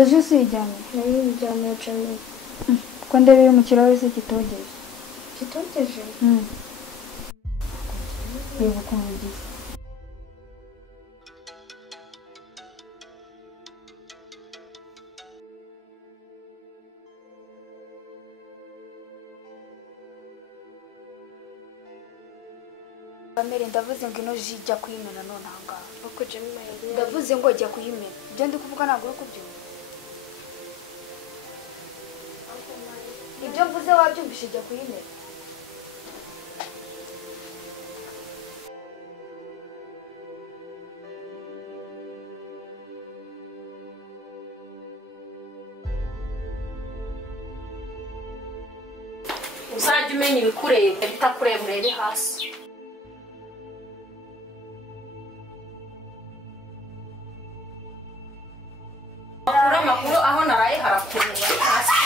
iyo je sijyanye Nayijyanye cyane. ko ndebe mu kirahure se kitogeje Kitogeje? Yego kumugize Kamere ndavuze ngo ino jijya kuyimena none ahangaha. Uko Jemima yari. Ndavuze ngo jya kuyimena. Ibyo ndi kuvuga ntabwo uri kubyumva. Ibyo mvuze wabyumvise jya kuyimena. Uzajya umenya ibikureba bitakureba urebe hasi. Amakuru aho naraye harakureba hasi.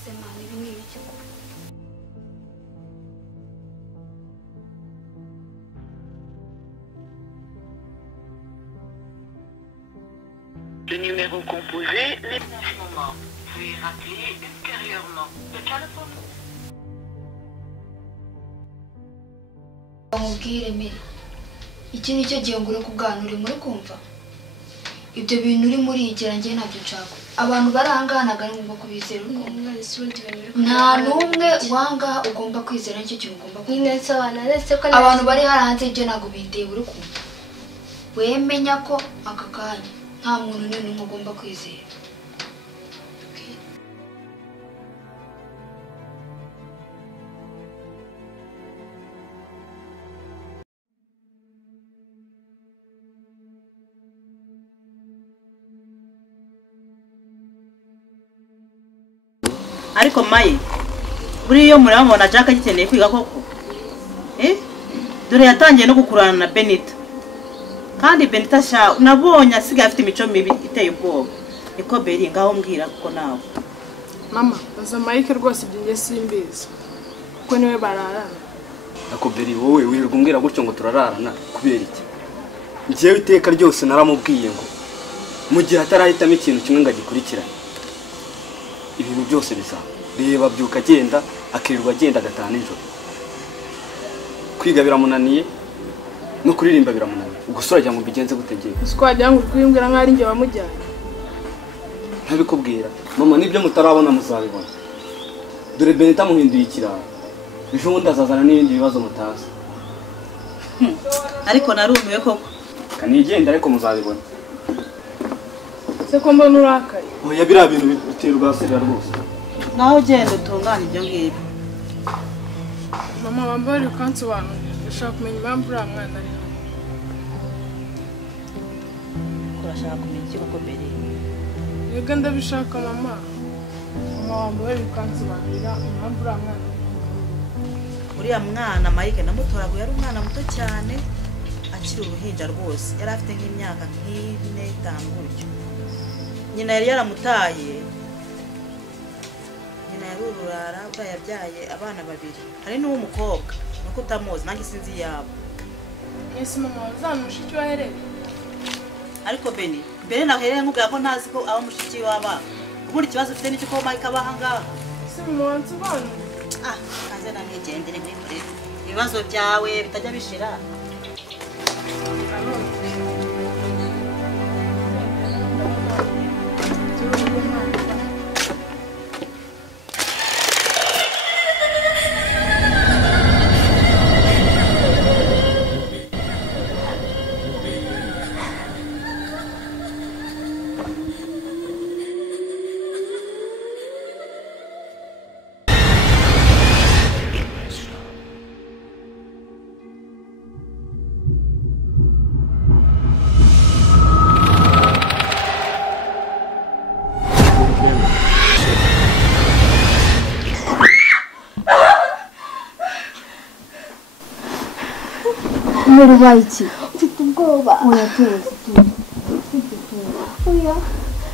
Semana ibi ni ibiki ko? Le numéro composé n'est pas en ce moment. Veuillez rappeler ultérieurement. Le téléphone. Umubwire mere. Iki nicyo gihe ngure kubwana uri muri kumva. Ibyo bintu uri muri igera ngiye ntabyo nshaka. Abantu baranganaga ngo kubizera uko. Nta numwe wanga ugomba kwizera nicyo kintu ugomba Ninetse abana ndetse ko abantu bari haranze ibyo ntabwo bindeba uri kumva. Wemenya ko aka kanya nta muntu n'umwe ugomba kwizera. Ariko maye buri iyo muramubona Jack agikeneye kwiga koko dore yatangiye no gukurana na Benita kandi Benita sha nabonye asigaye afite imico mibi iteye ubwoba niko Beri ngaho mbwira kuko nawe Mama baza Mike rwose ibyo simbizi kuko niwe bararana Ako Beri wowe wirirwa umbwira gutyo ngo turararana kubera iki ngiye iteka ryose naramubwiye ngo mu gihe atarahitamo ikintu kimwe ngagikurikirana ibintu byose bizaba reba byuka agenda akirirwa agenda agataha nijoro kwiga biramunaniye no kuririmba biramunaniye ubwo sura jya ngo bigenze gutegeye uko wajya ngo kwimbwira nka ari nge wamujyanye ntabikubwira mama nibyo mutarabona muzabibona dore Benita muhinduye ikiraro ejo bundi azazana n'ibindi bibazo mutazi ariko narumiwe koko kanigenda ariko muzabibona se ko mbona urakaye oya biriya bintu bitera urwasirira rwose naho ugenda utunganya ibyo ngibyo mama wambaye ukansobanurira ndashaka kumenya impamvu uriya mwana ari hano urashaka kumenya iki koko Beri yego ndabishaka mama wambaye ukansobanurira impamvu uriya mwana uriya mwana Mike namutoraguye ari umwana muto cyane akiri uruhinja rwose yari afite nk'imyaka nk'ine itanu gutyo nyina yari yaramutaye nyina yari ururara yabyaye abana babiri hari n'uw'umukobwa nuko utamuzi nanjye sinzi yabo mwese mama wazana mushiki wa Herere ariko Beni mbere nahereye nkubwira ko ntazi ko aba mushiki waba ubundi ikibazo ufite n'icyo ko Mike aba ahangaha se mama wansobanurira kaze namwigendere mwikorere ibibazo byawe bitajya bishira Mere baiki. Mfite ubwoba. Urateze. Oya.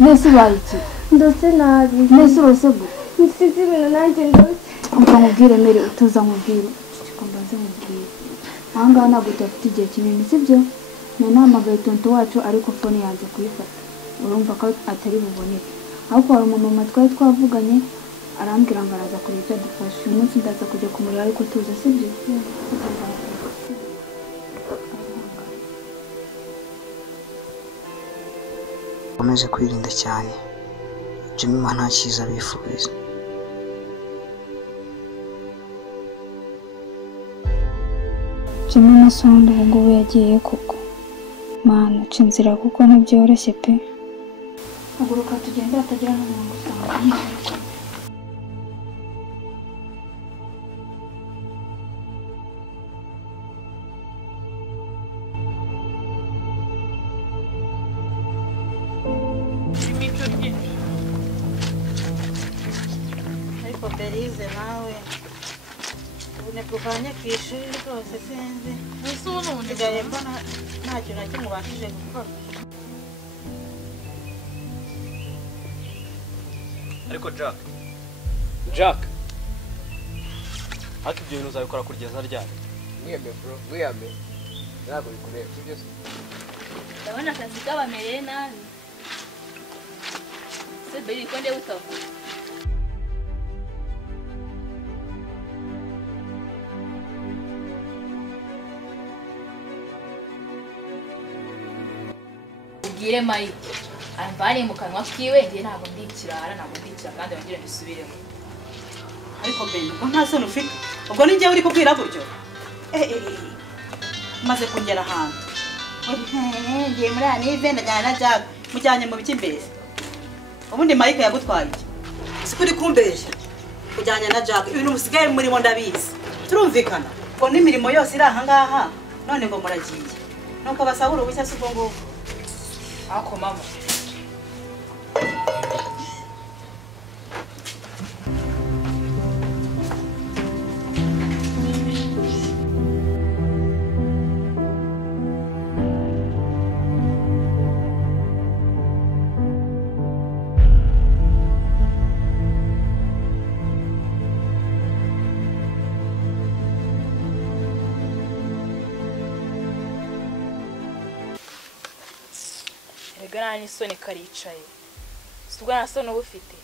Nese baiki. Ndose nabi. Nese rose bu. Mfite ibintu nanjye ndose. Umva mubwire Mere utuza mubwire. Cikombanze mubwire. Ahangaha ntabwo dufite igihe kinini sibyo? nahamagaye tonto wacu ariko fone yanze kuyifata urumva ko atari buboneke ariko hari umumama twari twavuganye arambwira ngo araza kureba icyo adufasha uyu munsi ndaza kujya kumureba ariko tuza sibyo ukomeze kwirinda cyane Jemima nta cyiza bifuriza Jemima sonda ubu ngubu yagiye koko mana ca inzira kuko ntibyoroshye pe haguruka tugende hatagira n'umuntu usanga ariko Berize nawe ubone kuvanye ku ishuri rwose sinzi ese ubu n'ubundi nsigaye mbona nta kintu na kimwe ubashije gukora ariko Jack ariko ibyo bintu uzabikora kugeza ryari mwiyame bro mwiyame ntabwo bikureba sibyo se ndabona akazi kabamereye nabi se Beri ko ndeba utavuga ubwire Mike amvane mu kanwa kiwe ngiye ntabwo ndikirara kandi wongere mbisubiremo ariko Beri ubwo nta soni ufite ubwo ni njyewe uri kubwira gutyo maze kugera ahantu ngiye muri anive ndajyana na Jack mujyanye mu biki mbese ubundi Mike yagutwaye iki siko uri kumbeshya kujyanye na Jack ibintu musigaye murimo ndabizi turumvikana ngo n'imirimo yose iri aha ngaha none ngo muragiye nuko basahura ubushya si ubwo ngubwo ako mama Erega n'isoni karicaye subwo nasoni uba ufite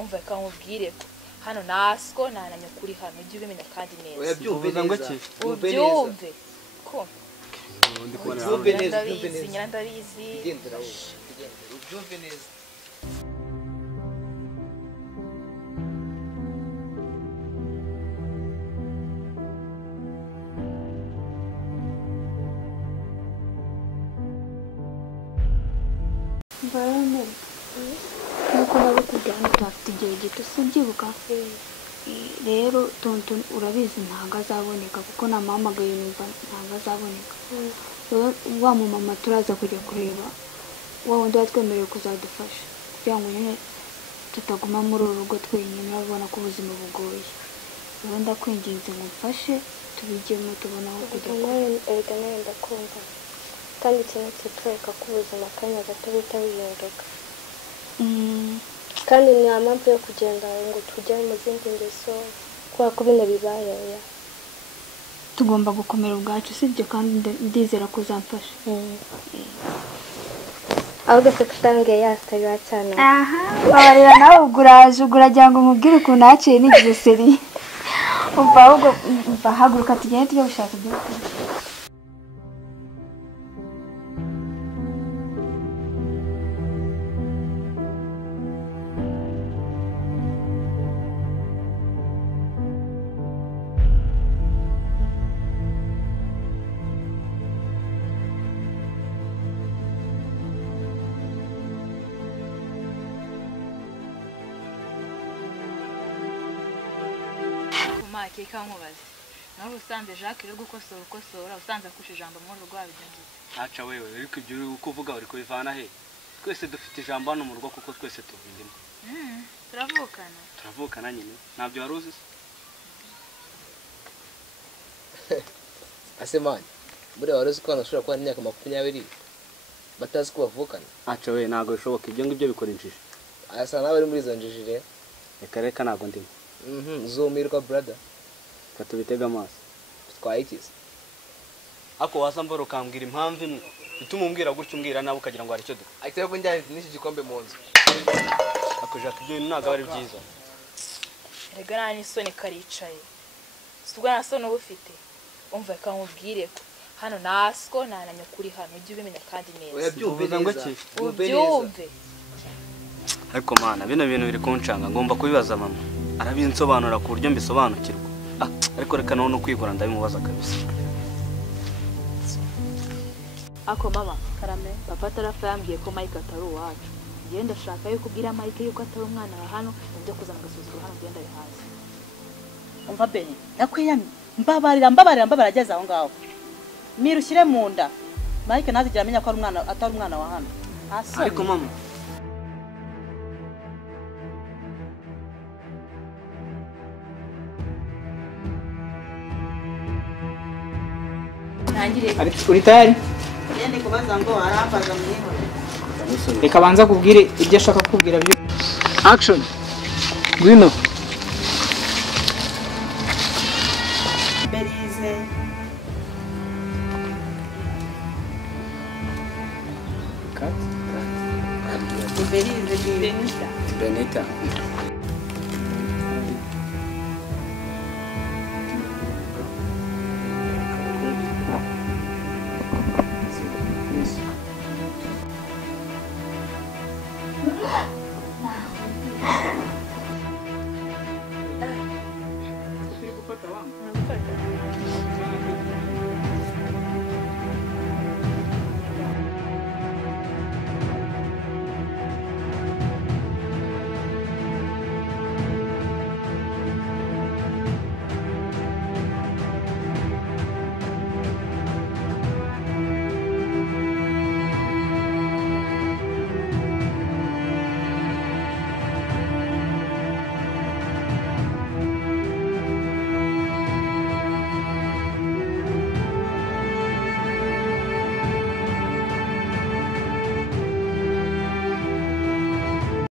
umva reka nkubwire ko hano nasiko nananya kuri hano ujye ubimenya kandi neza uyabyumve neza ubyumve ko ubyumve neza ndabizi ugendera ubyumve neza Barone nuko nabikubwira ngo turafite igihe gito sibyibuka rero tonto urabizi ntabwo azaboneka kuko namuhamagaye numva ntabwo azaboneka rero wa mumama turaza kujya kureba wa wundi watwemereye kuzadufasha kugira ngo nyine tutaguma muri uru rugo twenyine urabona ko ubuzima bugoye rero ndakwinginze ngo mfashe tubigemo tubona aho kujya erega nawe ndakumva kandi ikintu kitwereka ko ubuzima kanya gato bihita bihinduka kandi nta mpamvu yo kugenda ngo tujye mu zindi ngeso kubera ko bino bibaye oya tugomba gukomera ubwacu sibyo kandi ndizera ko uzamfasha ahubwo se kutangiye yasitariwa cyane aha babarira nawe uguragira ngo nkubwire ukuntu haciye n'igihe seri umva ahubwo umva haguruka tugende tujye gushaka ibyo kurya Mike kankubaze nawe usanze Jacques uri gukosora usanze akusha ijambo mu rugo wabigenze aca wewe ariko ibyo uri kuvuga uri kubivana he twese dufite ijambo hano mu rugo kuko twese tuvindimo turavukana nyine ntabyo wari uzi ase man muri wari uzi ko hano ushobora kuba imyaka 20 batazi ko bavukana aca wewe ntabwo bishoboka ibyo ngibyo bikora injiji asa nawe ari muri izo njiji rero reka ntabwo ndimo zumirwa brother katubitega amaso twayikiza ako waza mboro ukambwira impamvu imwe ituma umbwira gutyo umbwira nawe ukagira ngo hari icyo dukora. ahita yo kunjyana n'iki gikombe mu nzu. Ako Jack ibyo bintu ntabwo ari byiza. erega nta n'isoni karicaye si ubwo nta soni uba ufite umva reka nkubwire ko hano naswo nta na nyokuri hano ujye ubimenya kandi neza Uyabyumve Uvuze ngo neza. iki? ubyumve Ariko mana bino bintu biri kuncanga ngomba kubibaza mama. Arabinsobanura ku buryo mbisobanukirwa. Ariko reka naho no kwigura ndabimubaza kabisa. ako mama karame papa tarafa yambwiye ko Mike atari uwacu ngiye ndashaka yuko ubwira Mike yuko atari umwana wa hano nibyo kuzana agasuzuguro hano genda ari hasi umva Beni ndakwiyamye mbabarira ageze aho ngaho mirushyire mu nda Mike ntazigera amenya ko atari umwana wa hano. Ariko mama uri tayari? Yende kubaza ngo arambaza mwiho. Reka banza kubwire ibyo ashaka kubwira byo. Action. Gwino. Berize. Kat. Berize Benita. Benita.